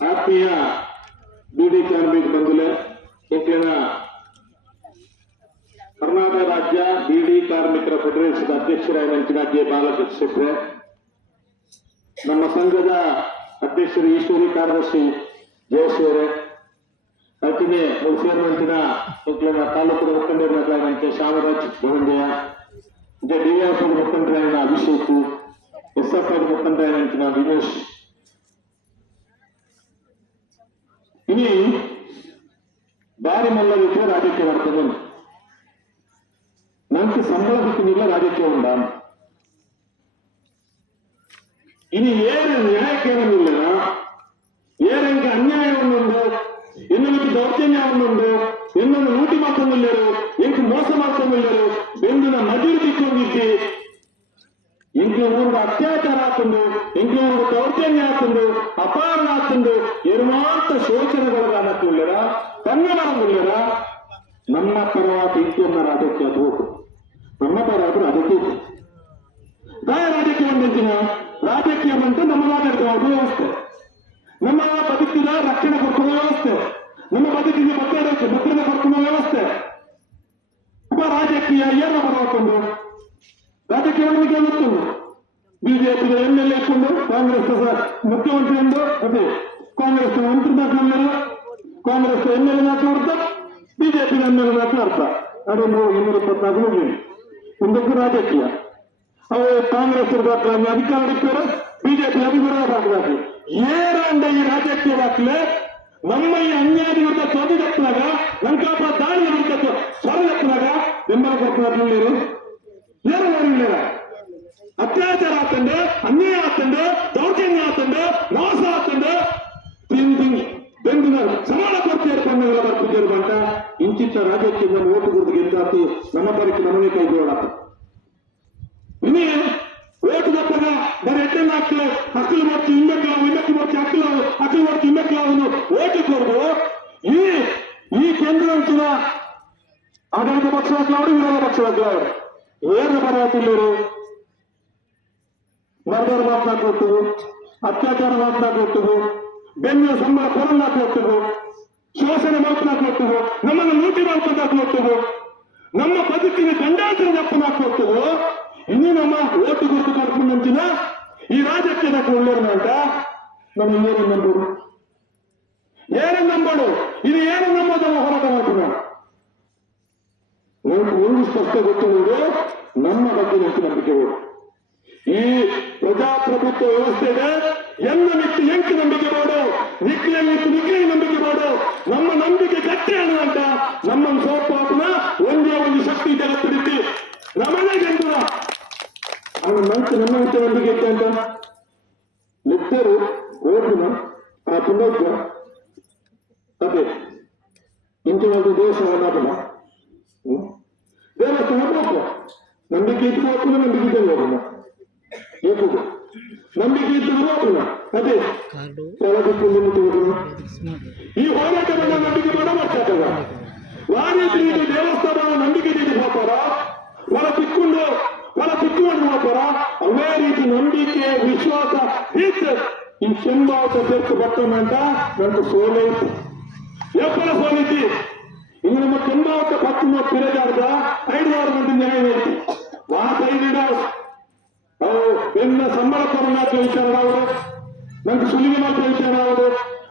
आत्मीय ड्यूटी कार्मिक बंधु कर्नाटक राज्य डिडी कार्मिक फेडरेशन अध्यक्षर जे बालकृष्ण नम संघ अध्यक्ष ईश्वरी कार्यदर्शी जयसूर, अतिने तालूक मुखंड शामराज भोंडय मुखंड अभिषेक एस एफ़ मुखंड दिनेश ഇനി ഭാരമുള്ള വീട്ടിൽ രാജയ്ക്ക് വർത്തകൻ നമുക്ക് സമ്മർദ്ദിക്കുന്നില്ല രാജയ്ക്ക് ഉണ്ടാണ് ഇനി ഏത് ന്യായക്കേടുമില്ല ഏതെങ്കിലും അന്യായമുണ്ടോ എന്നെനിക്ക് ദൗർജന്യമാവുന്നുണ്ടോ എന്നൊന്ന് നൂറ്റി മാത്രമില്ലരോ എനിക്ക് മോശമാക്കുന്നില്ലരോ എന്തിനാ മതിർത്തിക്കൊണ്ടിട്ട് ಮದುವೆ ತಿಕ್ಕೊಂಡಿದ್ದೆ ಇಂಕೆ ಊರಿಗೆ ಅತ್ಯಾಚಾರ ಆಗ್ತುಂಡು ಇಂಕೆ ಊರಿಗೆ ದೌರ್ಜನ್ಯ ಆಗ್ತುಂಡು ಅಪಹರಣ ಆಗ್ತುಂಡು ಎರುಮಾಂತ ಶೋಚನೆಗೊಳಗಾಗುತ್ತಿಲ್ಲರ ಕನ್ನಡಂಗಿಲ್ಲರ ನಮ್ಮ ಪರವಾದ ಇಂಕೆಯನ್ನ ರಾಜಕೀಯ ಅದು ನಮ್ಮ ಪರವಾದ ರಾಜಕೀಯ ಗಾಯ ರಾಜಕೀಯ ಅಂದಿನ ರಾಜಕೀಯ ಅಂತ ನಮ್ಮ ರಾಜಕೀಯ ವ್ಯವಸ್ಥೆ ನಮ್ಮ ಬದುಕಿನ ರಕ್ಷಣೆ ಕೊಡ್ಕೊಳ್ಳೋ ವ್ಯವಸ್ಥೆ ನಮ್ಮ ಬದುಕಿಗೆ ಭದ್ರತೆ ಭದ್ರತೆ ಕೊಡ್ಕೊಳ್ಳೋ ವ್ಯವಸ್ಥೆ ಒಬ್ಬ ರಾಜಕೀಯ ಏನೋ ಬರಬೇಕು ರಾಜಕೀಯ ಮತ್ತು ಬಿಜೆಪಿ ಎಂ ಎಲ್ ಎ ಇಟ್ಕೊಂಡು ಕಾಂಗ್ರೆಸ್ ಮುಖ್ಯಮಂತ್ರಿ ಎಂದು, ಅದೇ ಕಾಂಗ್ರೆಸ್ ಮಂತ್ರಿ ನಾಲ್ಕು ಕಾಂಗ್ರೆಸ್ ಎಂ ಎಲ್ ಎ ಅರ್ಥ ಬಿಜೆಪಿ ಎಂ ಎಲ್ ಎ ಅರ್ಥ. ಅದು ನೂರ ಇನ್ನೂರ ಇಪ್ಪತ್ನಾಲ್ಕು ಮುಗಿಯಲಿ ಒಂದಕ್ಕೂ ರಾಜಕೀಯ. ಅವರು ಕಾಂಗ್ರೆಸ್ ಅಧಿಕಾರ ಇರ್ತಾರೆ ಬಿಜೆಪಿ ದಾಖಲಾತಿ ಏರಂಡ ಈ ರಾಜಕೀಯ ದಾಖಲೆ ನಮ್ಮ ಈ ಅನ್ಯಾಯ ವಿರುದ್ಧ ತೊಡಗಪ್ಪನಾಗ ಲಂಕಾಪ ದಾಳಿ ವಿರುದ್ಧ ಸ್ವರಗಪ್ಪನಾಗ ಬೆಂಬಲ ಕೊಡ್ತಾರೆ ಏನು ಮಾಡಿಲ್ಲ ಅತ್ಯಾಚಾರ ಆತಂಡು ಅನ್ಯಾಯ ಆತಂಡ ದೌರ್ಜನ್ಯ ಆತಂಡು ಮೋಸ ಆತಂಡು ತಿಂದು ಬೆಂದಿನ ಸಮಾನ ಕೊರತೆ ಏರ್ಕೊಂಡಾಗ ಬರ್ತಿದ್ದೇವೆ ಅಂತ ಇಂಚಿತ್ತ ನಮ್ಮ ಓಟು ಗುರುತು ಗೆದ್ದಾತಿ ನಮ್ಮ ಬರಕ್ಕೆ ನಮಗೆ ಕೈ ಜೋಡಾತ ಇನಿ ಓಟು ತಪ್ಪಗ ಬರೀ ಎಟ್ಟೆಲ್ಲ ಹಾಕ್ಲೆ ಹಕ್ಕಲು ಮಾಡ್ತಿ ಹಿಂದಕ್ಲಾವು ಹಿಂದಕ್ಕೆ ಮಾಡ್ತಿ ಹಕ್ಕಲಾವು ಹಕ್ಕಲು ಮಾಡ್ತಿ ಹಿಂದಕ್ಲಾವನ್ನು ಓಟು ಕೊಡ್ದು ಈ ಈ ಕೇಂದ್ರ ಅಂಚಿನ ಆಡಳಿತ ಪಕ್ಷ ಹಾಕ್ಲಾವ್ರು ವಿರೋಧ ಪಕ್ಷ ಏನು ಬರತ್ತಿಲ್ಲರು ಮರ್ಡರ್ ಮಾತನಾಡ್ಕೊಟ್ಟು ಅತ್ಯಾಚಾರ ಮಾತನಾಡ್ಕೊಟ್ಟು ಬೆನ್ನ ಸಂಬಳ ಕೊರಲಾಕೊಟ್ಟು ಶೋಷಣೆ ಮಾತನಾಡ್ಕೊಟ್ಟು ನಮ್ಮನ್ನು ಲೂಟಿ ಮಾಡ್ಕೊಂಡಾಕೊಟ್ಟು ನಮ್ಮ ಬದುಕಿನ ಗಂಡಾಂತರ ದಪ್ಪನಾಕೊಟ್ಟು ಇನ್ನು ನಮ್ಮ ಓಟು ಗುರುತು ಕರ್ಕೊಂಡಂತಿನ ಈ ರಾಜಕೀಯದ ಕೊಳ್ಳೋಣ ಅಂತ ನಮ್ಮ ಏನು ನಂಬರು ಏನು ನಂಬಳು ಇದು ಏನು ನಂಬೋದನ್ನು ಹೋರಾಟ ಮಾಡ್ತೀವಿ ಒಂದು ಸ್ಪಷ್ಟ ಗೊತ್ತಿರುವುದು ನಮ್ಮ ಬಗ್ಗೆ ನಂಬಿಕೆ ಬೇಕು. ಈ ಪ್ರಜಾಪ್ರಭುತ್ವ ವ್ಯವಸ್ಥೆಗೆ ಎಲ್ಲ ಮಿಟ್ಟು ಎಂಟು ನಂಬಿಕೆ ಮಾಡು. ನಿಕ್ಲಿಯ ನಿಖಿಲ ನಂಬಿಕೆ ಮಾಡು. ನಮ್ಮ ನಂಬಿಕೆ ಗಟ್ಟಿ ಅನ್ನುವಂತ ನಮ್ಮನ್ನು ಸೋಪಾಪನ ಒಂದೇ ಒಂದು ಶಕ್ತಿ ಜಗತ್ತಿಡಿತಿ ನಮ್ಮನ್ನೇ ಗೆಂದುರ ಅವನ ಮನಸ್ಸು ನಮ್ಮ ವಿಷಯ ನಂಬಿಕೆ ಇತ್ತು ಅಂತ. ಲೆಕ್ಕರು ಓದಿನ ಆ ಪುಂಡೋತ್ವ ಅದೇ ಒಂದು ದೇಶವನ್ನ ದೇವಸ್ಥಾನ ಹೋಗ್ಬೇಕು? ನಂಬಿಕೆ ಇತ್ತು ಹೋಗ್ತೀನಿ ನಂಬಿಕೆ ಇದ್ದಂಗೆ ಹೋಗೋಣ ಏಕದು ನಂಬಿಕೆ ಇತ್ತು ಹೋಗೋಣ ಅದೇ. ಪ್ರವಾದಕ್ಕೆ ನಿಮಿತ್ತ ಹೋಗೋಣ ಈ ಹೋರಾಟವನ್ನು ನಂಬಿಕೆ ಮಾಡ ಮಾಡ್ತಾ ವಾರಿದ್ರಿ ದೇವಸ್ಥಾನ ನಂಬಿಕೆ ನೀಡಿ ಹೋಗ್ತಾರ? ಹೊರ ತಿಕ್ಕೊಂಡು ಹೊರ ತಿಕ್ಕೊಂಡು ಹೋಗ್ತಾರ? ಅವೇ ರೀತಿ ನಂಬಿಕೆ, ವಿಶ್ವಾಸ ಇತ್ತು ಈ ಶಂಭಾವತ ಸೇರ್ಕು ಅಂತ ನನ್ನ ಸೋಲೆ ಇತ್ತು. ಎಪ್ಪಲ ಸೋಲಿತಿ ಇದು ನಮ್ಮ ತುಂಬಾಕ ಪತ್ತಿನ ಪಿರಗಾರ್ದ ಐದುವಾರ ಮಂದಿ ನ್ಯಾಯವಾದಿ ಮಾತ ಐದು ನಿನ್ನ ಸಂಬಳ ಪರನಾದ ವಿಚಾರ ಅವರು ನಂಗೆ ಸುಲಿಗೆ ಮಾತ್ರ ವಿಚಾರ ಅವರು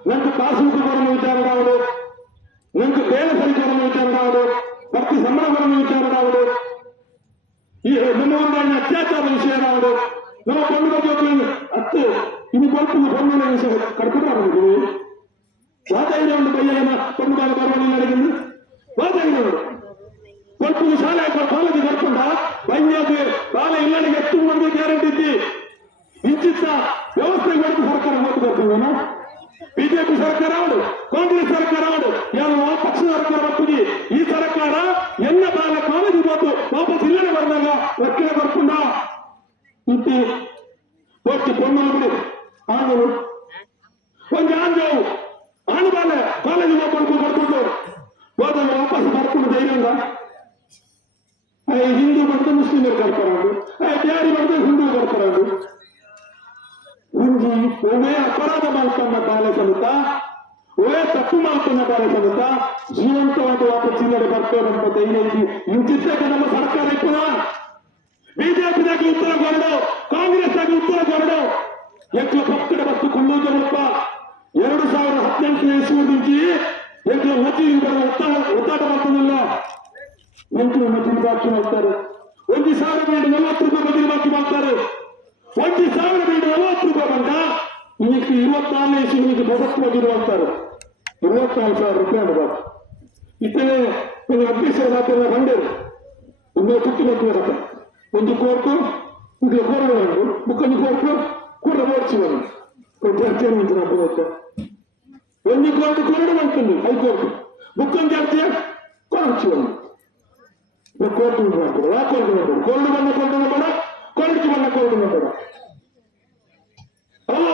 ನಂಗೆ ಪಾಸ್ಬುಕ್ ಬರನ ವಿಚಾರ ಅವರು ನಂಗೆ ಬೇರೆ ಸರಿಕಾರನ ವಿಚಾರ ಅವರು ಭಕ್ತಿ ಸಂಬಳ ಬರನ ವಿಚಾರ ಅವರು ಈ ನಮ್ಮ ಒಂದು ಅತ್ಯಾಚಾರ ವಿಷಯ ಅವರು ನಮ್ಮ ಕೊಂಡು ಬಗ್ಗೆ ಅತ್ತೆ ಇದು ಕೊಟ್ಟು ಕೊಂಡು ಕಡ್ಕೊಂಡು ಆಗುದು ವಾತಾವರಣ ಬೈಯನ ಕೊಂಡು ಬರವಣಿಗೆ ನಡೆಯುವುದು ಬೆಳತಂಗಿನವರು ಕೊಟ್ಟು ಶಾಲೆ ಕಾಲೇಜ್ ಕರ್ಕೊಂಡ ಬೈನ್ಯಾಗಿ ಬಾಲ ಇಲ್ಲನಿಗೆ ಎತ್ತು ಮಂದಿ ಗ್ಯಾರಂಟಿ ಇದ್ದಿ. ಇಂಚಿತ್ತ ವ್ಯವಸ್ಥೆ ಮಾಡಿದ ಸರ್ಕಾರ ಓಟ್ ಬರ್ತೀವಿ ಬಿಜೆಪಿ ಸರ್ಕಾರ ಅವಡು ಕಾಂಗ್ರೆಸ್ ಸರ್ಕಾರ ಅವಡು ಯಾವ ಪಕ್ಷ ಸರ್ಕಾರ ಬರ್ತೀವಿ ಈ ಸರ್ಕಾರ ಎಲ್ಲ ಬಾಲ ಕಾಲೇಜ್ ಬಂದು ವಾಪಸ್ ಇಲ್ಲನೆ ಬಂದಾಗ ಒಕ್ಕಲ ಕರ್ಕೊಂಡ. ಇಂತಿ ಒಟ್ಟು ಕೊಂದು ಆಂಜಲು ಒಂದು ಆಂಜವು ಆಣು ಬಾಲ ಕಾಲೇಜ್ ಮಾಡ್ಕೊಂಡು ಬರ್ಕೊಂಡು ಹೋದಾಗ ವಾಪಸ್ ಬರ್ಕೊಂಡು ಧೈರ್ಯ ಹಿಂದೂ ಬಂದು ಮುಸ್ಲಿಮರು ಕರ್ಕೊಂಡು ಬ್ಯಾರಿ ಬಂದು ಹಿಂದೂ ಕರ್ಕೊಂಡು ಒಂಜಿ ಒಮ್ಮೆ ಅಪರಾಧ ಮಾಡ್ಕೊಂಡ ಕಾಲ ಸಮೇತ ಒಳ್ಳೆ ತಪ್ಪು ಮಾಡ್ಕೊಂಡ ಕಾಲ ಸಮೇತ ಜೀವಂತವಾದ ವಾಪಸ್ ಹಿನ್ನಡೆ ಬರ್ತೇವೆ ಅಂತ ಧೈರ್ಯ ಐತಿ ಇಂತಿದ್ದಕ್ಕೆ ನಮ್ಮ ಸರ್ಕಾರ ಇಪ್ಪದ ಬಿಜೆಪಿದಾಗ ಉತ್ತರ ಕೊರಡು ಕಾಂಗ್ರೆಸ್ ಆಗಿ ಉತ್ತರ ಕೊರಡು ಎಕ್ಲ ಪಕ್ಕದ ಬಸ್ತು ಕೊಳ್ಳುವುದರಪ್ಪ ಎರಡು ಸಾವಿರದ ಹದಿನೆಂಟನೇ ಇಸ್ವಿದಿಂಚಿ ಎಕ್ಲ ಮತಿ ಒತ್ತಾಟ ಮಾಡ್ತಾನಿಲ್ಲ ಎಂಟು ಮತಿಗೆ ಬಾಕಿ ಮಾಡ್ತಾರೆ. ಒಂದು ಸಾವಿರ ಬೇಡ ನಲವತ್ತು ರೂಪಾಯಿ ಮಜೀರಿ ಬಾಕಿ ಮಾಡ್ತಾರೆ. ಒಂದು ಸಾವಿರ ಬೇಡ ನಲವತ್ತು ರೂಪಾಯಿ ಬಂದ ಇದಕ್ಕೆ ಇರುವತ್ನಾಲ್ನೇ ಇಸ್ವಿಗೆ ಬಸತ್ ಮಜೀರಿ ಮಾಡ್ತಾರೆ ಇರುವತ್ನಾಲ್ಕು ಸಾವಿರ ರೂಪಾಯಿ ಅನುಭವ ಇತರೆ ಒಂದು ಅಧ್ಯಕ್ಷರ ಮಾತೆಲ್ಲ ಬಂದರು ಒಂದು ಕುಟ್ಟಿ ಬರುತ್ತೆ ಒಂದು ಕೋರ್ಟು ಇದು ಕೋರಡು ಮುಖಂಡ ಕೋರ್ಟು ಕೂಡ ಓಡಿಸಿವನು ಚರ್ಚೆ ನಂತರ ఎన్ని కోర్టు కొనడం అంటుంది హైకోర్టు బుక్కం చేస్తే కొనవచ్చు ఇప్పుడు కోర్టు ఉంటాడు ఆ కోర్టు ఉంటాడు కోర్టు వల్ల కోర్టు ఉంటాడు కోర్టు వల్ల కోర్టు ఉంటాడు ಅವು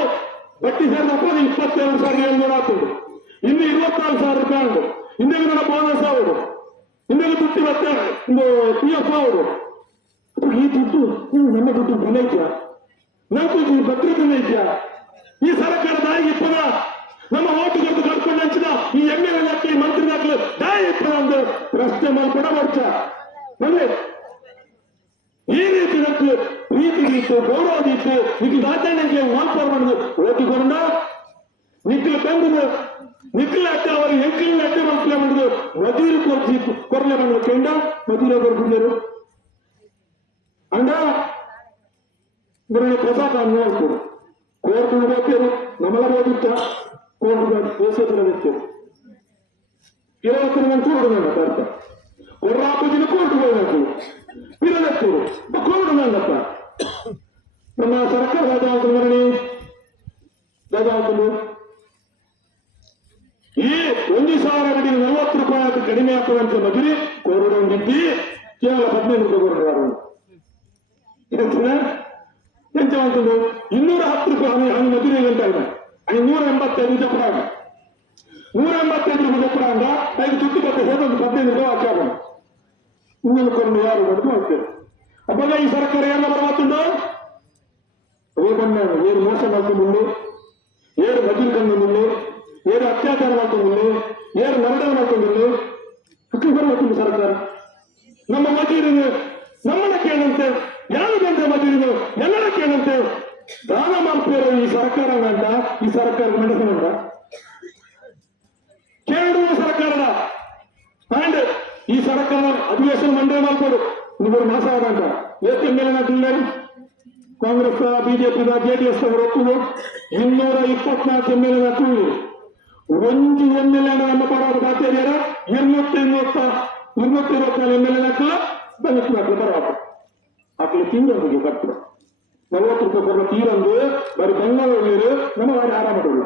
ಬಟ್ಟಿ ಸೇರಿದ ಅಪರಾಧ ಇಪ್ಪತ್ತೇಳು ಸಾವಿರದ ಏಳ್ನೂರ ಆಗ್ತದೆ ಇನ್ನು ಇರುವತ್ತಾರು ಸಾವಿರ ರೂಪಾಯಿ ಉಂಟು. ಹಿಂದೆ ನನ್ನ ಬೋನಸ್ ಅವರು ಹಿಂದೆ ದುಡ್ಡು ಮತ್ತೆ ಒಂದು ಪಿ ಎಫ್ ಅವರು ಈ ದುಡ್ಡು ನೀವು ನನ್ನ ದುಡ್ಡು ಬೆಲೆ ಇದೆಯಾ? ನಾವು ಭದ್ರತೆ ಇದೆಯಾ? ಈ ಸರ್ಕಾರದ ಇಪ್ಪದ ನಮ್ಮ ಓಟು ಕೊಟ್ಟು ಕಳ್ಕೊಂಡು ಹಂಚಿದ ಈ ಎಂ ಎಲ್ ಎ ಮಂತ್ರಿ ಹಾಕಲು ದಾಯಿ ಇಪ್ಪದ ಒಂದು ಪ್ರಶ್ನೆ ಮಾಡ್ಕೊಂಡ ಬರ್ಚ ಅಲ್ಲೇ ಈ ರೀತಿ ನಕ್ಕು ಪ್ರೀತಿ ಇತ್ತು ಗೌರವ ಇತ್ತು ಇದು ರಾಜಣ್ಣಗೆ ಮಾಲ್ಪಾರ್ ಮಾಡಿದ್ರು ಓದಿಕೊಂಡ ನಿಖಿಲ್ ಬೆಂಬಲು ನಿಖಿಲ್ ಅಟ್ಟ ಅವರು ಎಂಕಿಲ್ ಅಟ್ಟ ಮಕ್ಕಳ ಮಾಡಿದ್ರು ಮಧುರ ಕೊರ್ಚಿ ಕೊರಲೆ ಬಂದ ಕೆಂಡ ಮಧುರ ಬರ್ಬಿಡ್ದರು ಅಂಡ ಇವರನ್ನು ಪ್ರಸಾದ ನೋಡ್ತಾರೆ ಕೋರ್ಟ್ ಹೋಗ್ತೇವೆ ನಮ್ಮಲ್ಲ ಹೋಗಿತ್ತ ಇರವತ್ತರ ಗಂಟೆ ಹೊಡೆದ ಅರ್ಥ ದಿನ ಕೋರ್ಟ್ ಹೋಗಬೇಕು ಇರಬೇಕು ಕೋರ್ಟ್ ನಂದಪ್ಪ ನಮ್ಮ ಸರ್ಕಾರ ಮರಣಿ ರಜಾವತು ಈ ಒಂದು ಸಾವಿರ ಅಡಿ ನಲವತ್ತು ರೂಪಾಯಿ ಅದು ಕಡಿಮೆ ಆಗ್ತದಂತ ಮದುವೆ ಕೋರಡು ಒಂದಿದ್ದಿ ಕೇವಲ ಹದಿನೈದು ರೂಪಾಯಿ ಹೇಳ್ತೀನ ಎಂತ ಇನ್ನೂರ ಹತ್ತು ರೂಪಾಯಿ ಹನಿ ಮದುವೆ ಅಂತ ನೂರ ಎಂಬತ್ತೈದು ಜಪರಾಗ ನೂರ ಎಂಬತ್ತೈದು ರೂಪಾಯಿ ಜಪರಾಗ ಐದು ದುಡ್ಡು ಬತ್ತೆ ಹೋದ ಒಂದು ಹದಿನೈದು ರೂಪಾಯಿ ಹಾಕ್ಯಾಗ ಇನ್ನೊಂದು ಕೊಂಡು ಯಾರು ಬಡ್ದು ಮಾಡ್ತೇವೆ ಅವಾಗ ಈ ಸರ್ಕಾರ ಎಲ್ಲ ಬರಮಾತುಂಡು? ಅವೇ ಬಂದಾಗ ಏನು ಮೋಸ ಮಾಡ್ಕೊಂಡು ಏರು ಮಜೂರಿ ಕಂಡು ಏರು ಅತ್ಯಾಚಾರ ಮಾಡ್ಕೊಂಡು ಏರು ಮರಣ ಮಾಡ್ಕೊಂಡು ಹಕ್ಕಿ ಬರಬೇಕು ಸರ್ಕಾರ. ನಮ್ಮ ಮಜೂರಿನ ನಮ್ಮನ್ನ ಕೇಳಂತೆ. ಯಾರು ಬಂದ ಮಜೂರಿನ ಎಲ್ಲರ ಕೇಳಂತೆ. ದಾನ ಮಾಡ್ತೀರ ಈ ಸರ್ಕಾರ ಅಂತ ಈ ಸರ್ಕಾರ ನಡೆಸೋಣ ಕೇಳುವ ಸರ್ಕಾರದ. ಅಂಡ್ ಈ ಸರ್ಕಾರ ಅಧಿವೇಶನ ಮಂಡಳಿ ಇಬ್ಬರು ಇವರು ಮಾಸಾಡ ಅಂತ. ಎಷ್ಟು ಎಂ ತಿಂಗಳು ಎ ಕಾಂಗ್ರೆಸ್ ಬಿಜೆಪಿ ಜೆಡಿಎಸ್ ಅವರು ಒಪ್ಪುದು ಇನ್ನೂರ ಇಪ್ಪತ್ನಾಲ್ಕು ಎಂ ಎಲ್ ಎ ಒಂದು ಎಂ ಎಲ್ ಎ ನಮ್ಮ ಬಾಕಿ ಬಾತ್ಯಾರ್ಯಾರ ಇನ್ನೂತ್ತ ಇನ್ನೂತ್ತ ಇರುವತ್ನಾಲ್ಕು ಎಂ ಎಲ್ ಎ ಹಾಕಲ್ಲ ಬೆಂಗಳೂರು ಹಾಕಲು ಪರವಾದ. ಹಾಕಲು ಕಟ್ಟರು ನಲವತ್ತು ರೂಪಾಯಿ ಕೊಡುವ ತೀರಂದು ಬರೀ ಬೆಂಗಳೂರು ನಮ್ಮ ವಾಡಿ ಆರಾಮ ಮಾಡಿಲ್ಲ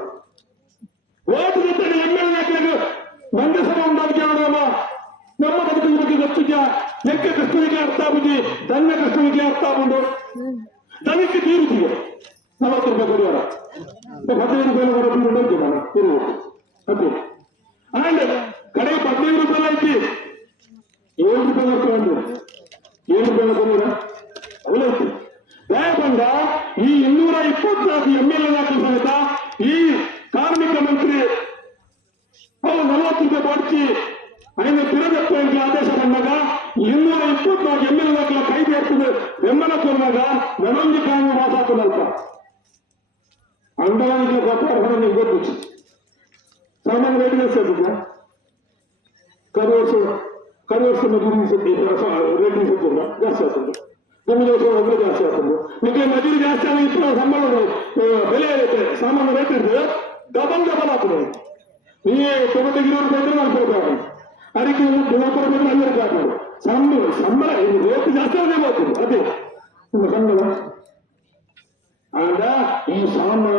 ಓಟು ಜೊತೆ ಎಂ ಎಲ್ ಎ ಹಾಕಿದಾಗ ಗಂಡಸರ ಉಂಟಾಗಿ ನಮ್ಮ ನಮ್ಮ ಬದುಕಿನ ಬಗ್ಗೆ ಗೊತ್ತಿದ್ಯಾ ಎಕ್ಕ ಕೃಷ್ಣನಿಗೆ ಅರ್ಥ ಆಗುದಿ ಧನ್ಯ ಕೃಷ್ಣನಿಗೆ ಅರ್ಥ ಆಗುಂಡು ದನಕ್ಕೆ ತೀರುತ್ತಿದೆ ನಲವತ್ತು ರೂಪಾಯಿ ಕೊಡುವಾರ ಹದಿನೈದು ರೂಪಾಯಿ ಬರೋ ತೀರು ಬಂತು ನಾನು ಇರುವುದು ಅದೇ ಅಂಡ್ ಕಡೆ ಹದಿನೈದು ರೂಪಾಯಿ ಐತಿ ಏಳು ರೂಪಾಯಿ ಬರ್ಕೊಂಡು ಏಳು ರೂಪಾಯಿ ಬಂದಿರ ಅವಲೈತಿ ಬಂದ ಈ ಇನ್ನೂರ ಇಪ್ಪತ್ನಾಲ್ಕು ಎಂ ಎಲ್ ಎ ಸಮೇತ ಈ ಕಾರ್ಮಿಕ ಮಂತ್ರಿ ಅವು ನಲವತ್ತು ರೂಪಾಯಿ ಬಾಡಿಸಿ ಐದು ತಿರುಗಕ್ಕೆ ಆದೇಶ ಬಂದಾಗ ಇನ್ನೂರ ಇಪ್ಪತ್ನಾಲ್ಕು ಎಂ ಎಲ್ ಎ ಕೈ ಬೇರ್ತದೆ ಬೆಂಬಲ ಕೊಡುವಾಗ ನನೊಂದು ಕಾನೂನು ವಾಸ ಹಾಕೋದಲ್ಪ ಅಂಡವಾಗಿ ಗೊತ್ತಾರ ಹೊರ ನೀವು ನಿಮಗೆ ಒಬ್ಬರು ಜಾಸ್ತಿ ಆಗ್ತದೆ. ನಿಮಗೆ ಮಜೂರಿ ಜಾಸ್ತಿ ಆಗಿ ಇತ್ತು ಸಂಬಳ ಬೆಲೆ ಇರುತ್ತೆ. ಸಾಮಾನ್ಯ ರೇಟ್ ಇರ್ತದೆ. ಡಬಲ್ ಡಬಲ್ ಆಗ್ತದೆ. ಈ ತೊಗೊಂಡಿಗಿರೋರು ಬಂದ್ರೆ ನಾನು ಕೊಡ್ತಾರೆ ಅದಕ್ಕೆ ಯುವಕರು ಬಂದ್ರೆ ಆಗ್ತದೆ. ಸಂಬಳ ಸಂಬಳ, ಇದು ರೇಟ್ ಜಾಸ್ತಿ ಆಗೇ ಬರ್ತದೆ ಅದೇ. ನಿಮ್ಮ ಸಂಬಳ. ಆಗ ಈ ಸಾಮಾನ್ಯ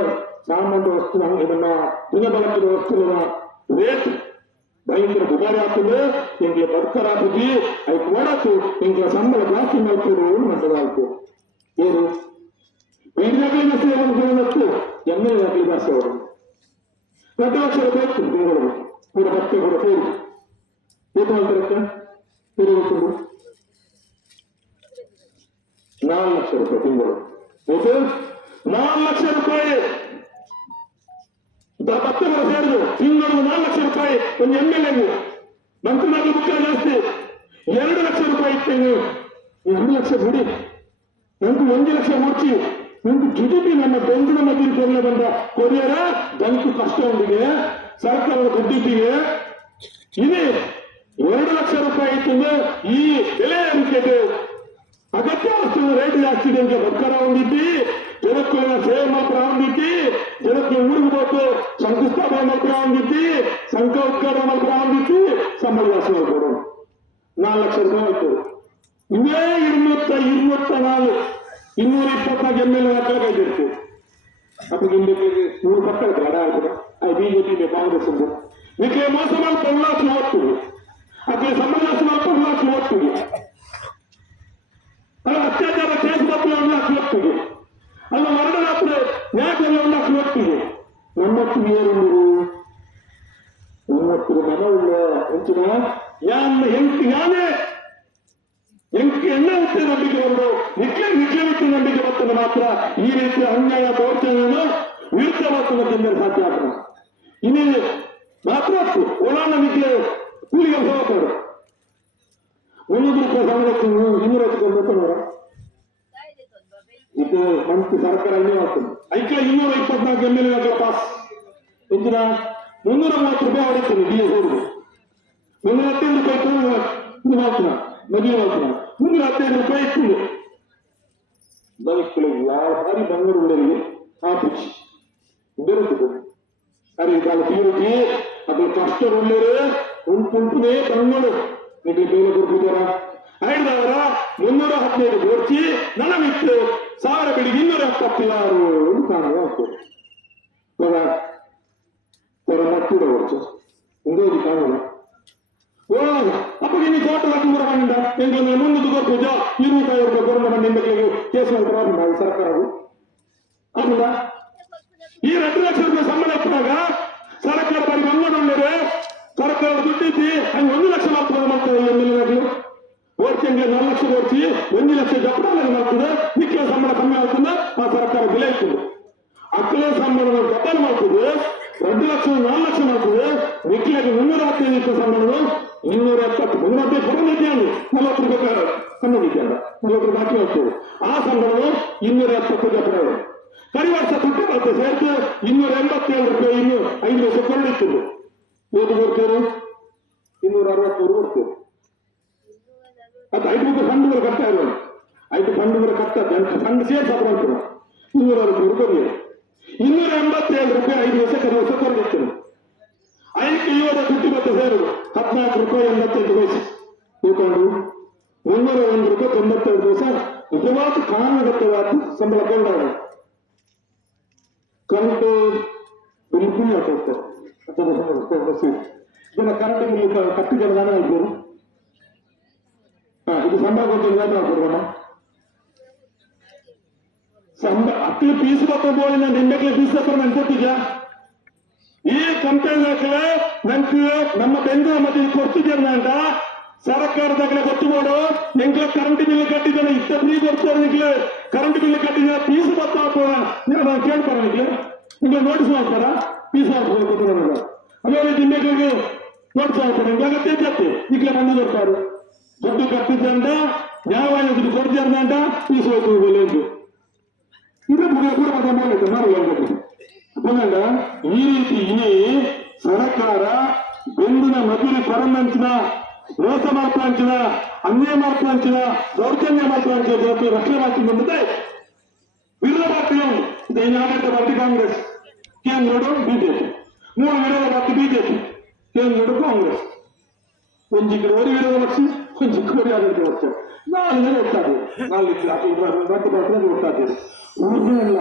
ಸಾಮಾನ್ಯ ವಸ್ತುನ ಇದನ್ನ ದಿನಬಳಕೆಯ ವಸ್ತುವಿನ ರೇಟ್ ಭಯಂಕರ ದುಬಾರಿ ಆಗ್ತದೆ. ನಿಮಗೆ ಬದುಕರ ಆಗ್ತದೆ ಅದು ಕೊಡತ್ತು ನಿಮಗೆ ಸಂಬಳ ಜಾಸ್ತಿ ಮಾಡ್ತೀರೋ ಮಂಡದಾಯ್ತು ಏನು? ವೈದ್ಯಕೀಯ ಸೇವೆಗಳು ಎಮ್ಮೆ ಜಾಸ್ತಿ ಅವರು ಎರಡು ಲಕ್ಷ ರೂಪಾಯಿ ಇತ್ತು ತಿಂಗಳು ಕೂಡ ಭತ್ತೆ ಕೂಡ ಸೇರಿ. ಏನು ಮಾಡ್ತಾರೆ ತಿರುಗುತ್ತದೆ ನಾಲ್ಕು ಲಕ್ಷ ರೂಪಾಯಿ ತಿಂಗಳು. ಓಕೆ ನಾಲ್ಕು ಲಕ್ಷ ರೂಪಾಯಿ. ಹತ್ತೊಂಬತ್ತು ಸೇರಿದ್ರು ಇನ್ನೊಂದು ನಾಲ್ಕು ಲಕ್ಷ ರೂಪಾಯಿ, ಒಂದು ಎಂ ಎಲ್ ಎಗೂ ಮಂತ್ರಿಮಾರ್ಗ ಮುಖ್ಯ ಜಾಸ್ತಿ. ಎರಡು ಲಕ್ಷ ರೂಪಾಯಿ ಇತ್ತು ನೀವು ಎರಡು ಲಕ್ಷ ಬಿಡಿ. ನಂಗೆ ಒಂದು ಲಕ್ಷ ಮುಚ್ಚಿ. ನಂಗೆ ಜಿಡಿಪಿ ನಮ್ಮ ಬೆಂಗಿನ ಮಧ್ಯೆ ಕೊರಲೆ ಬಂದ ಕೊರಿಯರ ದಲಿತ ಕಷ್ಟ ಒಂದಿಗೆ ಸರ್ಕಾರದ ದುಡ್ಡಿಗೆ ಇದೆ ಎರಡು ಲಕ್ಷ ರೂಪಾಯಿ ಇತ್ತು ಈ ಬೆಲೆ ಏರಿಕೆಗೆ. ಅಗತ್ಯ ವಸ್ತುಗಳ ರೇಟ್ ಜಾಸ್ತಿ ಇದೆ ಅಂತ ಸರ್ಕಾರ ಹೊಂದಿದ್ದಿ ಇದಕ್ಕೊಂದು ಸೇಮ ಪ್ರಾರಂಭಿಸಿ ಇದಕ್ಕೆ ಊರಿಗೆ ಬಂದು ಶಂಕುಸ್ಥಾಪನೆ ಪ್ರಾರಂಭಿಸಿ ಸಂಕೋತ್ಕರಣ ಪ್ರಾರಂಭಿಸಿ ಸಮಯವಾಸನ ಕೊಡು ನಾಲ್ಕು ಲಕ್ಷ ರೂಪಾಯಿ ಆಯ್ತು ಇವೇ ಇರುವತ್ತ ಇರುವತ್ತ ನಾಲ್ಕು ಇನ್ನೂರ ಇಪ್ಪತ್ನಾಲ್ಕು ಎಮ್ ಎಲ್ ಎ ಹಾಕಲಾಗಿತ್ತು ನಮಗೆ ಇಲ್ಲಿ ಮೂರು ಪಕ್ಕ ಇದ್ರೆ ಅಡ ಆಗಿದೆ ಬಿಜೆಪಿ ಇದೆ ಕಾಂಗ್ರೆಸ್ ಇದೆ ಇದಕ್ಕೆ ಮೋಸ ಮಾಡ್ತಾ ಉಲ್ಲಾಸ ಓದ್ತೀವಿ ಅದಕ್ಕೆ ಸಮಾಜ ಮಾಡ್ತಾ ಉಲ್ಲಾಸ ಓದ್ತೀವಿ ಅತ್ಯಾಚಾರ ಕೇಸ್ ಬಗ್ಗೆ ಉಲ್ಲಾಸ ಓದ್ತೀವಿ ಅಲ್ಲ, ಮರಣ ರಾತ್ರಿ ಯಾಕೆ ಒಂದು ಇವತ್ತಿಗೆ ನಮ್ಮತ್ತಿಗೆ ಏನೆಂದರು ನಮ್ಮತ್ತಿಗೆ ಮನವಿಲ್ಲ ಹೆಂಚಿನ? ಯಾನ್ನ ಹೆಂಚಿಗಾನೆ ಎಂಕಿ ಎಣ್ಣೆ ಹುಟ್ಟಿ ನಂಬಿಕೆ ಬಂದು, ನಿಕ್ಲೆ ನಿಕ್ಲೆ ಹುಟ್ಟಿ ನಂಬಿಕೆ ಬರ್ತದೆ ಮಾತ್ರ ಈ ರೀತಿಯ ಅನ್ಯಾಯ ದೌರ್ಜನ್ಯವನ್ನು ವಿರುದ್ಧ ಬರ್ತದೆ ತಂದರೆ ಸಾಧ್ಯ ಆಗ್ತದೆ. ಇನ್ನು ಮಾತ್ರ ಒಳಾಣ ನಿಕ್ಲೆ ಕೂಲಿಗೆ ಹೋಗ್ತಾರೆ ಒಂದು ರೂಪಾಯಿ ಸಂಬಳಕ್ಕೆ ಇನ್ನೂರ ಹತ್ತು ಇದು ಮಂತ್ರಿ ಸರ್ಕಾರ ಇನ್ನೂ ಆಗ್ತದೆ ಐಕ್ಯ ಇನ್ನೂರ ಇಪ್ಪತ್ನಾಲ್ಕು ಎಂ ಎಲ್ ಎ ಪಾಸ್ ಹೆಚ್ಚಿನ ಮುನ್ನೂರ ಮೂವತ್ತು ರೂಪಾಯಿ ಹೊಡಿತೀನಿ ಡಿ ಎಸ್ ಅವ್ರಿಗೆ ಮುನ್ನೂರ ಹತ್ತೈದು ರೂಪಾಯಿ ಇತ್ತು ಇದು ಮಾಡ್ತೀನ ಮದುವೆ ಮಾಡ್ತೀನ ಮುನ್ನೂರ ಹತ್ತೈದು ರೂಪಾಯಿ ಇತ್ತು ದಲಿತರಿಗೆ ಯಾವ ಬಾರಿ ಬಂಗಾರ ಉಳ್ಳರಿಗೆ ಆಫೀಸ್ ದೊರಕುದು ಅರೆ ಕಾಲ ತೀರುಗಿ ಅದು ಕಷ್ಟ ಉಳ್ಳರು ಉಂಟುಂಟುನೇ ಕೊಡ್ತಿದ್ದಾರ? ಐದವರ ಮುನ್ನೂರ ಹದಿನೈದು ಮೂರ್ತಿ ನನವಿತ್ತು ಸಾವಿರ ಬಿಡಿಗೆ ಇನ್ನೂರ ಎಪ್ಪತ್ತಾರು ಎಂದು ಕಾಣಬಹುದು ಮಕ್ಕಳ ವರ್ಚ. ಒಂದೋದು ಕಾರಣ ಓ, ಅಪ್ಪಗೆ ನೀ ತೋಟದ ಮೂರ ಬಂದ ಎಂದು ಮುಂದದು ಗೊತ್ತಿದ್ದ ಇರುವುದಾಯ ಗೊರಣ ಬಂದಿದ್ದಕ್ಕೆ ಕೇಸು ಪ್ರಾರಂಭ ಸರ್ಕಾರವು. ಅಲ್ಲ ಈ ಎರಡು ಲಕ್ಷ ರೂಪಾಯಿ ಸಂಬಳ ಇಟ್ಟಾಗ ಸರ್ಕಾರ ಬಾರಿ ಮಂಗಳೂರು ಸರ್ಕಾರ ದುಡ್ಡಿದ್ದಿ ಹಂಗೆ ಒಂದು ಲಕ್ಷ ಮಾತ್ರ ಮಾಡ್ತಾರೆ ಎಂ ಓದ್ ತಿಂಗಳಿಗೆ ನಾಲ್ಕು ಲಕ್ಷ ಕೊಡ್ತೀವಿ, ಒಂದು ಲಕ್ಷ ಜಪಾಲ ಮಾಡ್ತದೆ ಮಿಕ್ಕಿನ ಸಂಬಳ ಕಮ್ಮಿ ಆಗ್ತದೆ, ಆ ಸರ್ಕಾರ ಬೆಲೆ ಇರ್ತದೆ. ಅಕ್ಕಲ ಸಂಬಳ ಜಪಾಲ್ ಮಾಡ್ತದೆ ಎರಡು ಲಕ್ಷ, ನಾಲ್ಕು ಲಕ್ಷ ಮಾಡ್ತದೆ ಮಿಕ್ಕಿಯಾಗಿ ಮುನ್ನೂರ ಹತ್ತೈದು ಲಕ್ಷ ಸಂಬಳ ಇನ್ನೂರ ಎಪ್ಪತ್ತು, ಮುನ್ನೂರ ಹತ್ತೈದು ಬರೋದಕ್ಕೆ ಅಲ್ಲಿ, ನಲವತ್ತು ರೂಪಾಯಿ ಕನ್ನಡಿಕೆ ನಲವತ್ತು ಬಾಕಿ ಹಾಕಿ ಹೋಗ್ತದೆ ಆ ಸಂಬಳ ಇನ್ನೂರ ಎಪ್ಪತ್ತು ಜಪಾಲ ಕರಿ ವರ್ಷ ತುಟ್ಟು ಬರ್ತದೆ ಸೇರ್ತು ಇನ್ನೂರ ಎಂಬತ್ತೇಳು ರೂಪಾಯಿ, ಇನ್ನು ಐದು ಲಕ್ಷ ಕೊರಡಿತ್ತು ಏನು ಕೊಡ್ತೇವೆ ಇನ್ನೂರ ಅರವತ್ಮೂರು ಕೊಡ್ತೇವೆ. ಅದು ಐದು ಮೂರು ಕೂಡ ಕಟ್ತಾ ಇರೋಣ ಐದು ಫಂಡ್ಗಳು ಕಟ್ತಾ ಕಟ್ತಾ ಫಂಡ್ ಹಾಕೊಂಡು ಇನ್ನೂರ ಅರವತ್ತು ರೂಪಾಯಿ ಇನ್ನೂರ ಎಂಬತ್ತೇಳು ರೂಪಾಯಿ ಐದು ವರ್ಷ ಕೆಲವು ವರ್ಷ ಐದು ಇವರ ದುಡ್ಡು ಮತ್ತೆ ಸೇರುದು ಹದಿನಾಲ್ಕು ರೂಪಾಯಿ ಎಂಬತ್ತೈದು ವಯಸ್ಸು ತಿಳ್ಕೊಂಡು. ಮುನ್ನೂರ ಒಂದು ರೂಪಾಯಿ ತೊಂಬತ್ತೆರಡು ದಿವಸ ನಿಜವಾದ ಕಾನೂನುಗತವಾದ ಸಂಬಳ ಕೊಂಡಾಗ ಕರೆಂಟ್ ಬಿಲ್ ಬಿಲ್ ಹಾಕೋಗ್ತಾರೆ ಇದನ್ನ ಕರೆಂಟ್ ಬಿಲ್ ಕಟ್ಟಿಗೆ ನಾನು ಹೇಳ್ಬೋದು ಹಾ ಇದು ಸಂಬಳ ಕೊಟ್ಟು ಮಾಡ್ಕೊಡ್ಬೋಣ ಸಂಬ ಅಕ್ಕಲು ಪೀಸ್ ಬರ್ತಬೋಳಿ ನಾನು ನಿಂಬೆಕ್ಲೆ ಪೀಸ್ ತಪ್ಪ ನಾನು ಕೊಟ್ಟಿದ್ಯಾ ಈ ಕಂಪನಿದಾಗಲೇ ನಂಗೆ ನಮ್ಮ ಬೆಂಗಳೂರು ಮತ್ತೆ ಕೊಡ್ತಿದ್ಯಲ್ಲ ಅಂತ ಸರ್ಕಾರದಾಗಲೇ ಗೊತ್ತು ಮಾಡು ನಿಂಗೆ ಕರೆಂಟ್ ಬಿಲ್ ಕಟ್ಟಿದ್ದಾನೆ ಇಷ್ಟ ಫ್ರೀ ಬರ್ತಾರೆ ನಿಂಗೆ ಕರೆಂಟ್ ಬಿಲ್ ಕಟ್ಟಿದ ಪೀಸ್ ಬರ್ತಾ ನಾನು ಕೇಳ್ತಾರ ನಿಂಗೆ ನಿಂಗೆ ನೋಟಿಸ್ ಮಾಡ್ತಾರ ಪೀಸ್ ಮಾಡ್ಬೋದು ನನಗೆ ಆಮೇಲೆ ನಿಂಬೆಗಳಿಗೆ ನೋಟಿಸ್ ಮಾಡ್ತಾರೆ ನಿಂಗೆ ಅಗತ್ಯ ಇದ್ದತ್ತೆ ಈಗಲೇ ಬಂದು ಬರ್ತಾರೆ ದುಡ್ಡು ಕಟ್ಟಿದ್ದಂತ ಯಾವ ದುಡ್ಡು ಕೊಡ್ತಿದ್ದಂತ తీసుకోవచ్చు వెళ్ళొద్దు ఇంకా కూడా మాట్లాడుతున్నారు వెళ్ళదు ಅಪ್ಪಂಗಂಡ ಈ ರೀತಿ ಇಲ್ಲಿ ಸರ್ಕಾರ ಬೆಂದಿನ ಮದುವೆ ಪರಮಂಚಿನ ಮೋಸ ಮಾಡ್ತಾ ಅಂಚಿನ ಅನ್ಯಾಯ ಮಾಡ್ತಾ ಅಂಚಿನ ದೌರ್ಜನ್ಯ ಮಾಡ್ತಾ ಅಂಚಿನ ಜನತೆ ರಕ್ಷಣೆ ಮಾಡ್ತೀನಿ ಬಂದಿದೆ ವಿರೋಧ ಮಾಡ್ತೀವಿ ಇದು ಏನಾಗುತ್ತೆ ಪಾರ್ಟಿ ಕಾಂಗ್ರೆಸ್, ಕೇಂದ್ರ ನೋಡು ಬಿಜೆಪಿ. ಮೂರು ವಿರೋಧ ಪಾರ್ಟಿ ಬಿಜೆಪಿ, ಕೇಂದ್ರ ಕಾಂಗ್ರೆಸ್. ಒಂದು ಜಿಗ್ರ ಒಂದು ವಿರೋಧ ಪಕ್ಷ. ಕುಂಚಿಕೊಂಡಿಯಾಗಿ ಹೋಗ್ತೇವೆ ನಾನು ಹೇಗೆ ಹೋಗ್ತಾರೆ ನಾವು ಮತ್ತೆ ಬರ್ಕೊಂಡು ಹೋಗ್ತಾ ಇದ್ದೇವೆ ಉಳಿದೇ ಇಲ್ಲ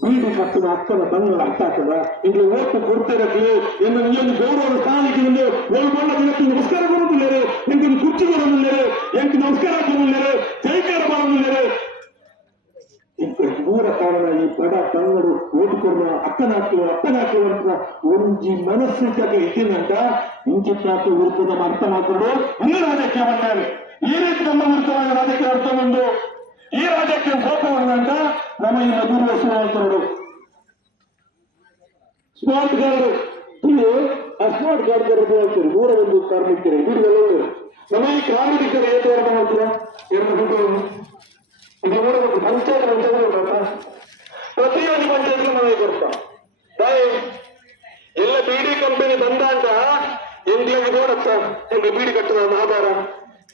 ಬೀದಿ ಕಟ್ಟಿದ ಅಕ್ಕನ ಬಂಗಳ ಅರ್ಥ ಆಗ್ತದ ಇಲ್ಲಿ ಓಟು ಕೊಡ್ತಿರಕ್ಕೆ ಎಂದು ನೀನು ಗೌರವ ಸ್ಥಾನಕ್ಕೆ ಒಂದು ಒಂದು ಬಣ್ಣ ದಿನಕ್ಕೆ ನಮಸ್ಕಾರ ಬರುವುದಿಲ್ಲರೆ ನಿಮ್ಗೆ ಕುರ್ಚಿ ಬರುವುದಿಲ್ಲರೆ ಎಂಟು ನಮಸ್ಕಾರ ಬರುವುದಿಲ್ಲರೆ ಜೈಕಾರ ಬರುವುದಿಲ್ಲರೆ ಮೂರ ಕಾರಣ ಈ ಬಡ ತಂಗಡು ಓಟು ಕೊಡುವ ಅಕ್ಕನಾಕು ಅಕ್ಕನಾಕು ಅಂತ ಒಂಜಿ ಮನಸ್ಸಿದ್ದಾಗ ಇಟ್ಟಿನಂತ ಇಂಚಿತ್ತಾಕು ವಿರುದ್ಧದ ಅರ್ಥ ಮಾಡ್ಕೊಂಡು ಈ ರಾಜಕೀಯ ಬಂದಾರೆ. ಈ ರೀತಿ ನಮ್ಮ ವಿರುದ್ಧವಾಗಿ ರಾಜಕೀಯ ಅರ್ಥ ಬಂದು ಈ ರಾಜ್ಯಕ್ಕೆ ಅಂತ ನಮ್ಮ ಈ ಮಧುರ ಸುಮಾರು ಸ್ಮಾರ್ಟ್ ಗಾರ್ಡ್ ಆ ಸ್ಮಾರ್ಟ್ ಗಾರ್ಡ್ ಬರೋದು ಹೇಳ್ತೀರಿ. ನೂರ ಒಂದು ಕಾರ್ಮಿಕರೇ ದುಡ್ಡುಗಳು ನಮ್ಮ ಈ ಕಾರ್ಮಿಕರು ಏನು ಅರ್ಥ ಮಾಡ್ತೀರ? ಎರಡು ದುಡ್ಡು ಇದು ನೋಡಬೇಕು ಪಂಚಾಯತ್ ಪಂಚಾಯತ್ ಪಂಚಾಯತ್ ಪ್ರತಿಯೊಂದು ಪಂಚಾಯತ್ ಮನೆ ಕೊಡ್ತಾ ಎಲ್ಲ ಬಿಡಿ ಕಂಪನಿ ಬಂದಾಗ ಅಂತ ಎಂಗ್ಲಿಗೆ ನೋಡತ್ತ ಎಂಗ್ಲಿ ಬೀಡಿ ಕಟ್ಟದ ಆಧಾರ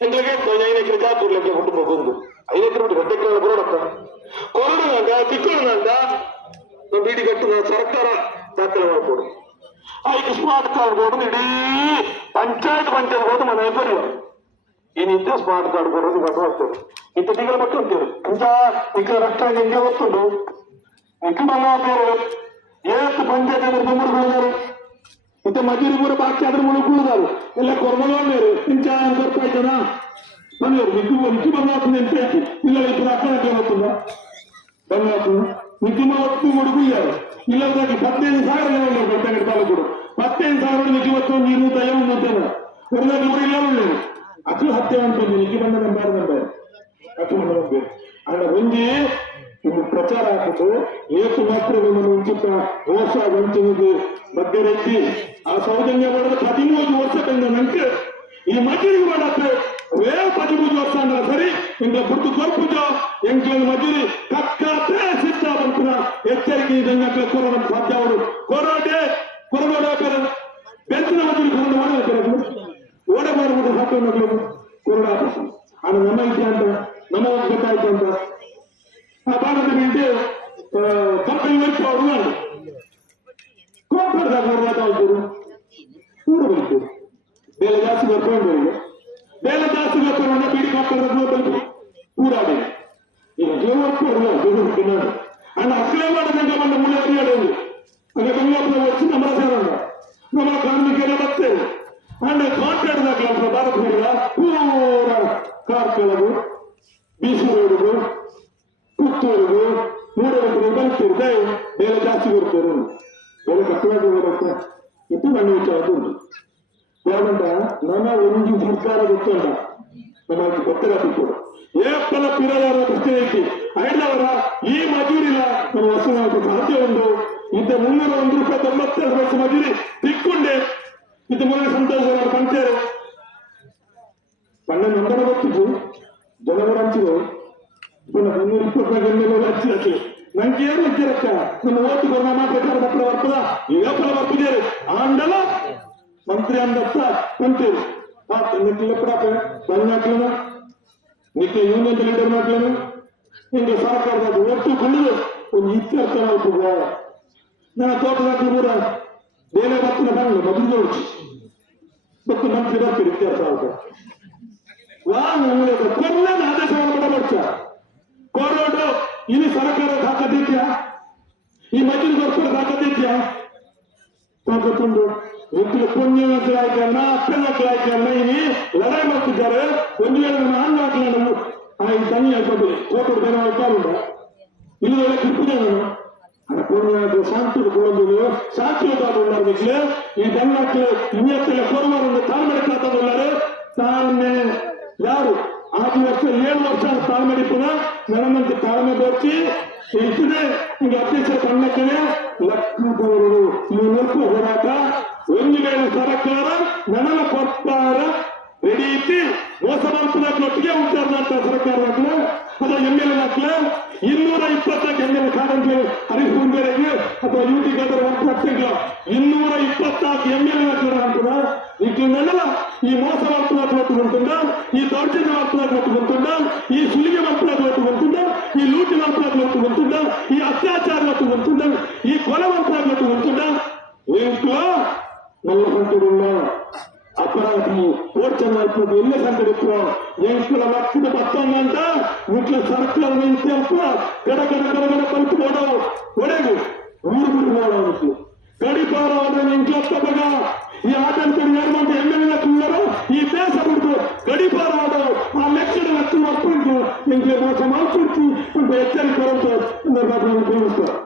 ಎಂಗ್ಲಿಗೆ ಐದು ಎಕರೆ ಕಾಪುರ್ಲಿಕ್ಕೆ ಹುಟ್ಟು ಒಂದು ಐದು ಎಕರೆ ಬಿಟ್ಟು ಹತ್ತು ಎಕರೆ ಬರೋಡತ್ತ ಕೊರೋನಾಗ ತಿಕ್ಕುಡುನಾಗ ಬೀಡಿ ಕಟ್ಟದ ಸರ್ಕಾರ ದಾಖಲೆ ಮಾಡ್ಕೊಡು. ಆಯ್ತು ಸ್ಮಾರ್ಟ್ ಕಾರ್ಡ್ ಕೊಡು ಇಡೀ ಪಂಚಾಯತ್ ಪಂಚಾಯತ್ ಹೋದ ಮನೆ ಬರೆಯುವ ಏನಿದ್ರೆ ಸ್ಮಾರ್ಟ್ ಕಾರ್ಡ್ ಬರೋದು ಇವಾಗ ಹೋಗ್ತದೆ ಇಂಥದಿಗೆಲ್ಲ ಬಗ್ಗೆ ಉಂಟು ಪೂಜಾ ಈಗ ರಕ್ತ ಹೆಂಗೆ ಗೊತ್ತುಂಡು ವಿಕ್ರಮ ಏತು ಪಂಚಾಯತ್ ಅಂದ್ರೆ ಬಂದ್ರು ಬಂದರು ಮತ್ತೆ ಮಜೂರಿ ಮೂರು ಬಾಕಿ ಆದ್ರೆ ಮುಳುಕೊಳ್ಳೋದಾರು ಎಲ್ಲ ಕೊರಮಲೋನೇರು ಇಂಚ ಬರ್ತಾಯ್ತಾನ ಮನೆಯವರು ವಿದ್ದು ವಿದ್ದು ಬಂದಾತನ ಅಂತ ಹೇಳಿ ಇಲ್ಲ ಇಬ್ಬರು ಅಕ್ಕನಕ್ಕೆ ಗೊತ್ತುಂದ ಬಂದಾತು ವಿದ್ಯುಮ ಒತ್ತು ಇಲ್ಲ ಇಲ್ಲದಾಗಿ ಹದಿನೈದು ಸಾವಿರ ಜನ ಕೊಡ್ತಾರೆ ತಾಲೂಕು ಹದಿನೈದು ಸಾವಿರ? ನಿಜವತ್ತು ನೀರು ದಯ ಉಂಟೇನೆ ಒಂದು ಇಲ್ಲ ಉಳ್ಳೇನು ಅಂತ ನಿನಗೆ ಬಂದ ನಂಬರ್ ನಂಬರ್ ಅಕ್ಕಿ ಬಂದ ನಂಬಿ ಅಣ್ಣ ಒಂದಿ ನಿಮ್ಗೆ ಪ್ರಚಾರ ಹಾಕಿತು ಏಸು ಮಾತ್ರ ನಿಮ್ಮನ್ನು ಉಚಿತ ಮೋಸ ವಂಚನೆಗೆ ಮಧ್ಯರೆತ್ತಿ ಆ ಸೌಜನ್ಯ ಮಾಡಿದ್ರೆ ಹದಿಮೂರು ವರ್ಷ ಕಂಡ ನಂತರ ಈ ಮಜೂರಿ ಮಾಡತ್ತೆ ವೇ ಪದಿಮೂರು ವರ್ಷ ಅಂದ್ರೆ ಸರಿ ನಿಮ್ಗೆ ಗುರ್ತು ಕೊರ್ಪುಜ ಎಂಕ್ಲ ಮಜೂರಿ ಕಕ್ಕಾತೆ ಸಿದ್ಧ ಬಂತಿನ ಎಚ್ಚರಿಕೆ ಇದನ್ನ ಕೊರೋನ ಸಾಧ್ಯ ಅವರು. ಕೊರೋಟೆ ಕೊರೋನಾ ಬೆಂಚಿನ ಮಜೂರಿ ಕೊರಡ ಓಡ ಮಾಡುವುದು ಸಾಧ್ಯ ಹೋರಾಟ ಅದು ನಮ್ಮ ಇದ್ದೆ ಅಂತ ನಮಗೆ ಗೊತ್ತಾಯ್ತು ಅಂತ ಆ ಭಾಗದಲ್ಲಿ ತಪ್ಪಲ್ಲಿ ವರ್ಷ ಅವರು ಕೋಟದಾಗ ಹೋರಾಟ ಆಯ್ತರು ಊರು ಬಂತು ಬೇಲೆ ಜಾಸ್ತಿ ಬರ್ಕೊಂಡು ಬೇಲೆ ಜಾಸ್ತಿ ಬರ್ಕೊಂಡು ಬಿಡಿ ಮಾತಾಡೋದು ಬಂತು ಊರಾಡಿ ಈಗ ಜೀವಕ್ಕೂ ಅಲ್ಲ ಜೀವಕ್ಕೆ ನಾನು ಅಣ್ಣ ಅಸಲೇ ಮಾಡಿದಂಗೆ ಬಂದ ಮೂಲೆ ಅರಿಯಾಡೋದು ಅದಕ್ಕೆ ಬಂಗಾಪುರ వచ్చి ನಮ್ಮ ಒಂದು ಸರ್ಕಾರ ಗೊತ್ತಲ್ಲ. ನಮಗೆ ಗೊತ್ತಿರಬೇಕು. ಏಪ್ಪನ ಪಿರಲವರ ಪ್ರಶ್ನೆ ಐತಿ. ಐದವರ ಈ ಮಜೂರಿನ ನಮ್ಮ ವಸೂಲಾಗಿ ಸಾಧ್ಯ ಒಂದು ಇಂತ ಮುನ್ನೂರ ಒಂದು ರೂಪಾಯಿ ತೊಂಬತ್ತೆರಡು ವರ್ಷ ಮಜೂರಿ ತಿಕ್ಕೊಂಡೆ. ಇದು ಮುಂದೆ ಸಂತೋಷ ಕಂತೇರು ಪಣ್ಣ ನಂಬರ ಗೊತ್ತಿದ್ದು ಜನವರ ಹಂಚಿದ್ರು ಪುನಃ ಮುನ್ನೂರ ಇಪ್ಪತ್ತು ಗಂಟೆಗಳು ಹಚ್ಚಿದಕ್ಕೆ ನಂಗೆ ಏನು ಇದ್ದಿರಕ್ಕ? ನಮ್ಮ ಓದು ಬರ್ನಾಮ ಪ್ರಕಾರ ಮಕ್ಕಳ ಬರ್ತದ? ಈಗ ಬರ್ತದೇರು ಆಂಡಲ ಮಂತ್ರಿ ಅಂದತ್ತ ಕುಂತೇರು ಎಪ್ಪಡಾಕ ಬಂದ್ ಹಾಕ್ಲನ ನಿಕ್ಲಿ ಯೂನಿಯನ್ ಲೀಡರ್ ಮಾಡ್ಲನ ಹಿಂಗೆ ಸರ್ಕಾರದ ಒಟ್ಟು ಕುಳಿದು ಒಂದು ಇತ್ಯರ್ಥ ಆಗ್ತದ ನನ್ನ ತೋಟದಾಗ ಕೂಡ ಬೇರೆ ಬರ್ತಿನ ಬಂದ ಮೊದಲು ಮತ್ತು ಮಂತ್ರಿ ಬರ್ತೀರಿ ಇತ್ಯರ್ಥ ಆಗ ವಾಹನ ಕೊಲ್ಲ ಆದೇಶವನ್ನು ಮಾಡಬರ್ತ ಕೋರೋಡು ಇಲ್ಲಿ ಸರ್ಕಾರ ತಾಕತ್ತಿದ್ಯಾ ಈ ಮಜ್ಜಿನ ಬರ್ತಾರೆ ತಾಕತ್ತಿದ್ಯಾ ತಾಕತ್ತುಂಡು ఇప్పుడు కొన్ని ఎక్కడైకన్నా అక్కడ ఎక్కడైకన్నా ఇవి వడమొత్తుకారు కొన్ని వేల నాలుగు నాకు ఆయన తని అయిపోతుంది కోటి పేరు అవుతారు ఇది వేల తిప్పుతాను அந்த பொருளாதார சாத்திய குழந்தைகளோ சாத்தியதாக உள்ளார் வீட்டுல ఈ தமிழ்நாட்டில் இந்தியத்தில் பொருளாதார தாழ்மடிக்காத உள்ளாரு. தான் யாரு? ஆறு வருஷம் ஏழு வருஷம் தாழ்மடிப்புனா நிலமனுக்கு தலைமை போச்சு இத்தனை இங்க அத்தியட்சம் பண்ணக்கவே லட்சம் போறது நீ நிற்பு போராட்டம் ಲಕ್ಷ್ಮೀಪವರು ಈ ನೆನಪು ಹೋರಾಟ ಒಂದು ವೇಳೆ ಸರ್ಕಾರ ನನ್ನ ಕೊಟ್ಟಾರ ರೆಡಿ ಇಟ್ಟು ಮೋಸ ಮಾಡ್ಕೊಳ್ಳೋಕೆ ಒಟ್ಟಿಗೆ ಉಂಟಾದಂತ ಸರ್ಕಾರ ಮಕ್ಕಳು ಅಥವಾ ಎಮ್ ಎಲ್ ಎ ಮಕ್ಕಳು ಇನ್ನೂರ ಇಪ್ಪತ್ತಕ್ಕೆ M L A Karanji Harish ಮುಂದೇರಿಗೆ ಅಥವಾ ಯು ಟಿ ಗದರ್ ಒಂದು ಇನ್ನೂರ ಇಪ್ಪತ್ತಾಕು ಎಮ್ ಎಲ್ ಎ ಮಕ್ಕಳು ಅಂತಾರ ఇట్లుండగా ఈ మోస వర్తలకు పట్టుకుంటుందా ఈ దౌర్జన్య వర్తలకు పట్టుకుంటుందా ఈ సులిగ వర్తలకు పట్టుకుంటుందా ఈ లూటి వర్తలకు పట్టుకుంటుందా ಆಗ್ತದೆ ಇಲ್ಲೇ ಸಂಘಟಿತ್ತು ಎಂಟುಲ ಲಕ್ಷದ ಪತ್ತೊಂದು ಅಂತ ಇಟ್ಲ ಸರ್ಕಾರ ಇಂತೆಪ್ಪ ಗಡ ಗಡ ಗಡ ಗಡ ಕಲಿತು ಓಡವು ಒಡೆಗು ಊರು ಬಿಡು ಮಾಡೋದು ಕಡಿಪಾರ ಅದನ್ನು ಇಂಟ್ಲಪ್ಪಗ ಈ ಆಡಳಿತ ಏರ್ಮಂತ ಎಮ್ಮೆಲ್ಲ ತುಂಗರು ಈ ದೇಶ ಬಿಡ್ತು ಕಡಿಪಾರ ಆಡವು ಆ ಲಕ್ಷದ ಲಕ್ಷ ಮಕ್ಕಳಿಗೆ ಇಂಗೆ ಮೋಸ ಮಾಡ್ಕೊಡ್ತಿ ಅಂತ ಎಚ್ಚರಿಕೆ ಬರುತ್ತೆ ದೇವಸ್ಥಾನ